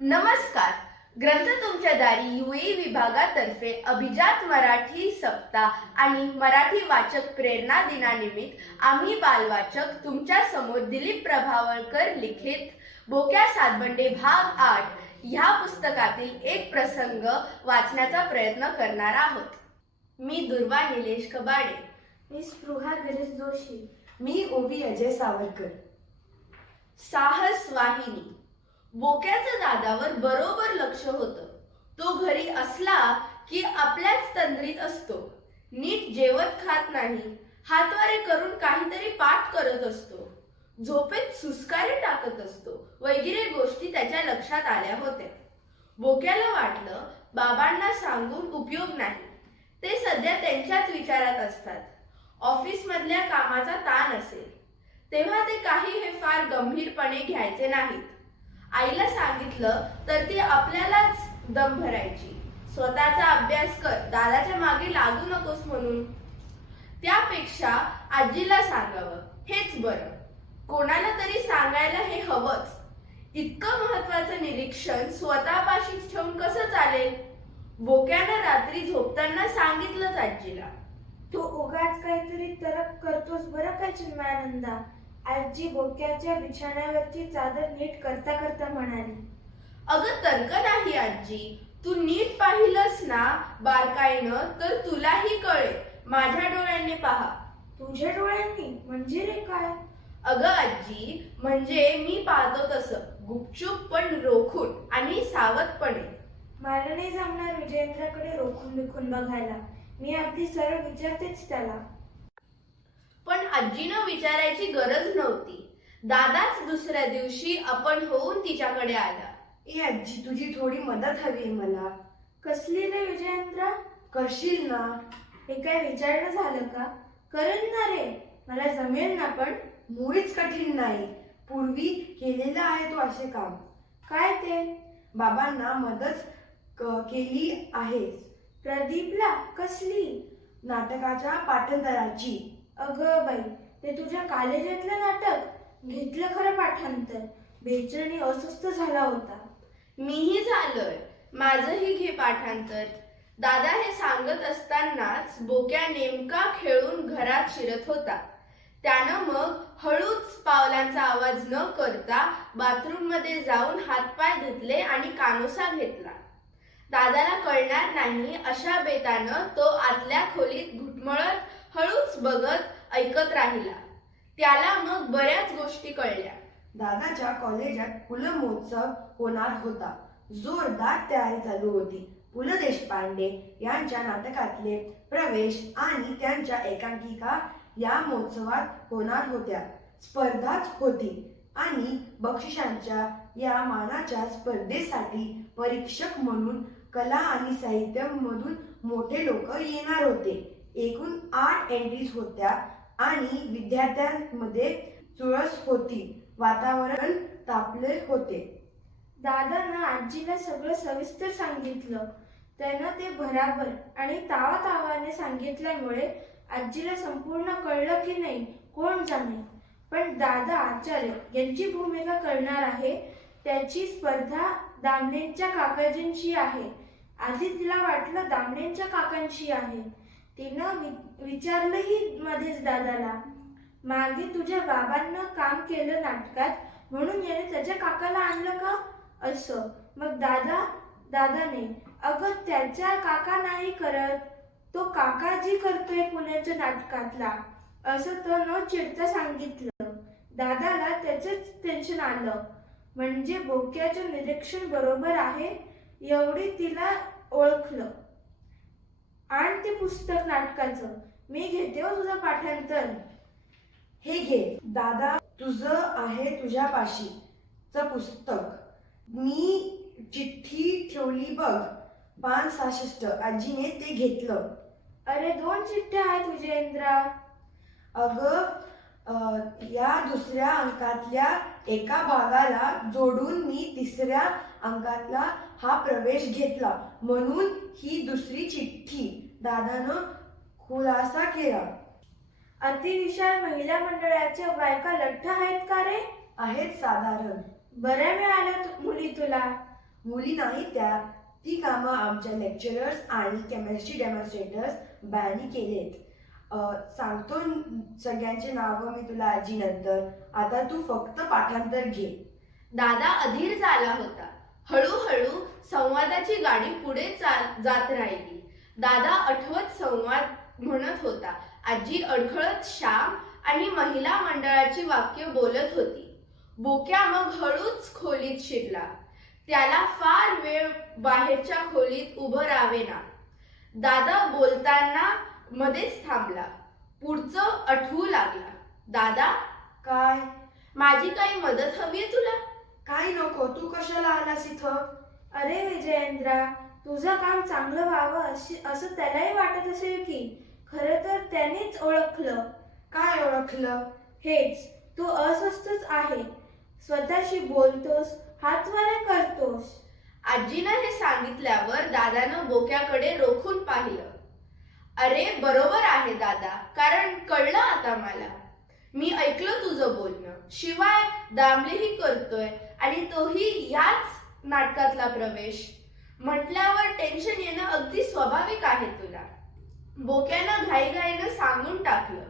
नमस्कार. ग्रंथ तुमच्या दारी युए विभागातर्फे अभिजात मराठी सप्ताह आणि मराठी वाचक प्रेरणा दिनानिमित्त आम्ही बालवाचक तुमच्यासमोर दिलीप प्रभावळकर लिखित बोक्या सातबंडे भाग आठ ह्या पुस्तकातील एक प्रसंग वाचण्याचा प्रयत्न करणार आहोत. मी दुर्वा निलेश कबाडे. मी स्पृहा गिरीश जोशी. मी ओवी अजय सावरकर. साहस वाहिनी. बोक्याचं दादावर बरोबर लक्ष होतं. तो घरी असला की आपल्याच तंद्रीत असतो. नीट जेवत खात नाही हातवारे करून काहीतरी पाठ करत असतो. झोपेत सुस्कारे टाकत असतो वगैरे गोष्टी त्याच्या लक्षात आल्या होत्या. बोक्याला वाटलं बाबांना सांगून उपयोग नाही. ते सध्या त्यांच्याच विचारात असतात. ऑफिस मधल्या कामाचा ताण असेल. तेव्हा ते काही हे फार गंभीरपणे घ्यायचे नाहीत. आईला सांगितलं तर ती आपल्यालाच दम भरायची. स्वतःचा अभ्यास कर दादाच्या मागे लागू नकोस म्हणून. त्यापेक्षा आजीला सांगावं हेच बरं. कोणाला तरी सांगायला हे हवंच. इतकं महत्वाचं निरीक्षण स्वतःपाशीच ठेवून कसं चालेल? बोक्यानं रात्री झोपताना सांगितलंच आजीला. तू उगाच काहीतरी तरक करतोस बरं काय चिन्मयानंदा आजी बोक्याच्या बिछाण्यावरची चादर नीट करता करता म्हणाली अगं तर्क नाही आजी. तू नीट पाहिलंस ना बारकाईनं तर तुलाही कळेल. माझ्या डोळ्यांनी पहा. तुझ्या डोळ्यांनी? म्हणजे रे काय? अगं आजी म्हणजे मी पाहतो तसं. गुपचूप पण रोखून आणि सावधपणे. मला नाही जमणार विजयेंद्राकडे रोखून बिखून बघायला. मी अगदी सरळ विचारतेच त्याला. आजीनं विचारायची गरज नव्हती. दादाच दुसऱ्या दिवशी आपण होऊन तिच्याकडे आला. ए आजी तुझी थोडी मदत हवी आहे मला. कसली रे विजयंत्र करशील ना? हे काय विचारणं झालं का? करेन ना रे. मला जमेल ना पण मुळीच कठीण नाही. पूर्वी केलेलं आहे तो असे काम. काय ते? बाबांना मदत क- केली आहेस. प्रदीपला कसली? नाटकाच्या पाठांतराची अगं बाई ते तुझ्या कॉलेजातलं नाटक घेतलं खरं पाठांतर. बेचरणी अस्वस्थ झाला होता. मीही झालोय. माझंही घे पाठांतर. दादा हे सांगत असतानाच बोक्या नेमका खेळून घरात शिरत होता. त्यानं मग हळूच पावलांचा आवाज न करता बाथरूममध्ये जाऊन हातपाय धुतले आणि कानोसा घेतला. दादाला कळणार नाही अशा बेतानं तो आतल्या खोलीत बघत ऐकत राहिला. त्याला मग बऱ्याच गोष्टी कळल्या. दादाच्या कॉलेजात पु होणार होता. जोरदार तयारी चालू होती. पु ल देशपांडे यांच्या नाटकातले प्रवेश आणि त्यांच्या एकांकिका या महोत्सवात होणार होत्या. स्पर्धाच होती आणि बक्षिसांच्या या मानाच्या स्पर्धेसाठी परीक्षक म्हणून कला आणि साहित्य मधून मोठे लोक येणार होते. एकूण आठ एंट्रीज होत्या आणि विद्यार्थ्यांमध्ये चुळस होती. वातावरण तापले होते. दादानं आजीला सगळं सविस्तर सांगितलं. त्यानं ते भराभर आणि तावातावाने सांगितल्यामुळे आजीला संपूर्ण कळलं की नाही कोण जाणे. पण दादा आचार्य यांची भूमिका करणार आहे त्याची स्पर्धा दामणेंच्या काकाजींशी आहे. आधी तिला वाटलं दामणेंच्या काकांशी आहे. तिनं वि- विचारलंही मध्येच दादाला मागे तुझ्या बाबांना काम केलं नाटकात म्हणून याने त्याच्या काकाला आणलं का? असं. मग दादा दादाने अगं त्याच्या काका नाही करत. तो काकाजी करतोय पुण्याच्या नाटकातला. असं तो न चिडता सांगितलं. दादाला त्याचंच टेन्शन आलं. म्हणजे बोक्याचं निरीक्षण बरोबर आहे? एवढी तिला ओळखलं. पुस्तक नाटकाचं. मी घेते हो तुझं पाठांतर. हे घे. दादा तुझं आहे तुझ्यापाशी च पुस्तक. मी चिठ्ठी ठेवली बघ. पान सहासष्ट. आजीने ते घेतलं. अरे दोन चिठ्ठ्या आहेत विजयेंद्रा. अगं या दुसऱ्या अंकातल्या एका भागाला जोडून मी तिसऱ्या अंकातला हा प्रवेश घेतला. म्हणून ही दुसरी चिठ्ठी. दादानं खुलासा केला. अतिविशाल महिला मंडळाच्या बायका लठ्ठ आहेत का रे? आहेत साधारण. बऱ्या मिळाल्या तु- मुली तुला? मुली नाही त्या. ती कामं आमच्या लेक्चरर्स आणि केमिस्ट्री डेमॉन्स्ट्रेटर्स बायांनी केलेत. अं, सांगतो न- सगळ्यांचे नावं मी तुला आजी नंतर आता तू फक्त पाठांतर घे. दादा अधीर झाला होता. हळूहळू संवादाची गाडी पुढे चा- जात राहिली. दादा आठवत संवाद म्हणत होता. आजी अडखळत श्याम आणि महिला मंडळाची वाक्य बोलत होती. बोक्या मग हळूच खोलीत शिरला. त्याला फार वेळ बाहेरच्या खोलीत उभं राहावेना दादा बोलताना मध्येच थांबला. पुढचं आठवू लागला. दादा काय? माझी काही मदत हवी आहे तुला? काय नको. तू कशाला आलास इथं? अरे विजयेंद्रा तुझं काम चांगलं व्हावं अशी असं त्यालाही वाटत असेल की खरं तर त्यानेच ओळखलं. काय ओळखलं? हेच तू अस्वस्थच आहे. स्वतःशी बोलतोस हातवारे करतोस. आजीनं हे सांगितल्यावर दादानं बोक्याकडे रोखून पाहिलं. अरे बरोबर आहे दादा कारण कळलं आता मला. मी ऐकलं तुझं बोलणं. शिवाय दामलेही करतोय आणि तोही याच नाटकातला प्रवेश. म्हटल्यावर टेन्शन येणं अगदी स्वाभाविक आहे तुला. बोक्यानं घाईघाईनं सांगून टाकलं.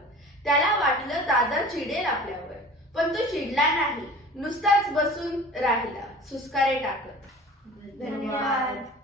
त्याला वाटलं दादा चिडेल आपल्यावर पण तो चिडला नाही. नुसताच बसून राहिला सुस्कारे टाकत. धन्यवाद.